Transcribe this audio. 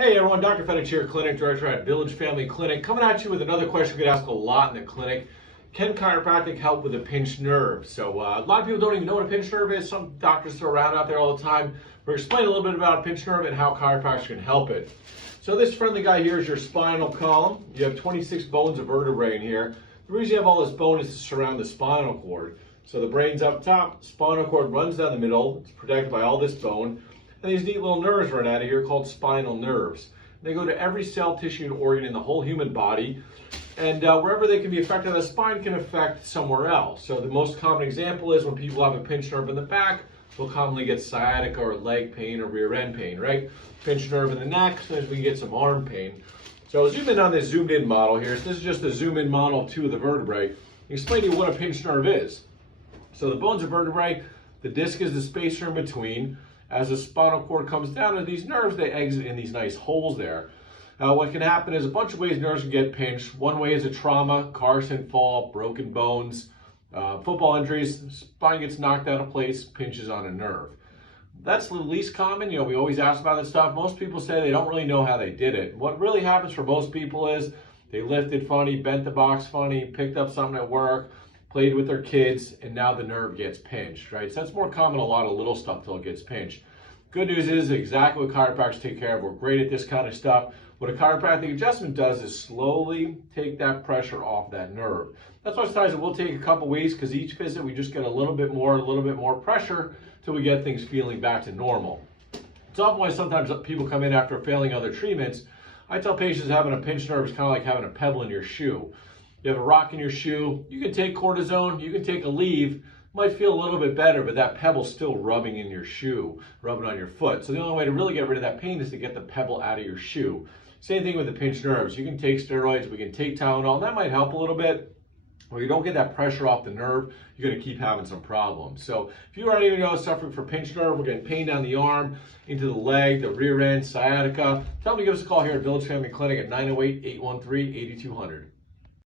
Hey everyone, Dr. Fenich here, Clinic Director at Village Family Clinic, coming at you with another question we get asked a lot in the clinic. Can chiropractic help with a pinched nerve? So a lot of people don't even know what a pinched nerve is. Some doctors throw around out there all the time. We're explaining a little bit about a pinched nerve and how chiropractic can help it. So this friendly guy here is your spinal column. You have 26 bones of vertebrae in here. The reason you have all this bone is to surround the spinal cord. So the brain's up top, spinal cord runs down the middle, it's protected by all this bone. And these neat little nerves run out of here called spinal nerves. They go to every cell, tissue, and organ in the whole human body. And wherever they can be affected, the spine can affect somewhere else. So the most common example is when people have a pinched nerve in the back, they'll commonly get sciatica or leg pain or rear end pain, right? Pinched nerve in the neck, sometimes we can get some arm pain. So I'll zoom in on this zoomed in model here. So this is just a zoom in model of two of the vertebrae. Explain to you what a pinched nerve is. So the bones of vertebrae, the disc is the spacer in between. As the spinal cord comes down to these nerves, they exit in these nice holes there. What can happen is a bunch of ways nerves can get pinched. One way is a trauma, car accident, fall, broken bones, football injuries, spine gets knocked out of place, pinches on a nerve. That's the least common. We always ask about this stuff. Most people say they don't really know how they did it. What really happens for most people is they lifted funny, bent the box funny, picked up something at work, played with their kids, and now the nerve gets pinched, right? So that's more common, a lot of little stuff till it gets pinched. Good news is exactly what chiropractors take care of. We're great at this kind of stuff. What a chiropractic adjustment does is slowly take that pressure off that nerve. That's why sometimes it will take a couple weeks because each visit we just get a little bit more pressure till we get things feeling back to normal. It's often why sometimes people come in after failing other treatments. I tell patients having a pinched nerve is kind of like having a pebble in your shoe. You have a rock in your shoe, you can take cortisone, you can take Aleve, might feel a little bit better, but that pebble's still rubbing in your shoe, rubbing on your foot. So the only way to really get rid of that pain is to get the pebble out of your shoe. Same thing with the pinched nerves. You can take steroids, we can take Tylenol, and that might help a little bit. When you don't get that pressure off the nerve, you're going to keep having some problems. So if you already know suffering from pinched nerve, we're getting pain down the arm, into the leg, the rear end, sciatica, tell them to give us a call here at Village Family Clinic at 908-813-8200.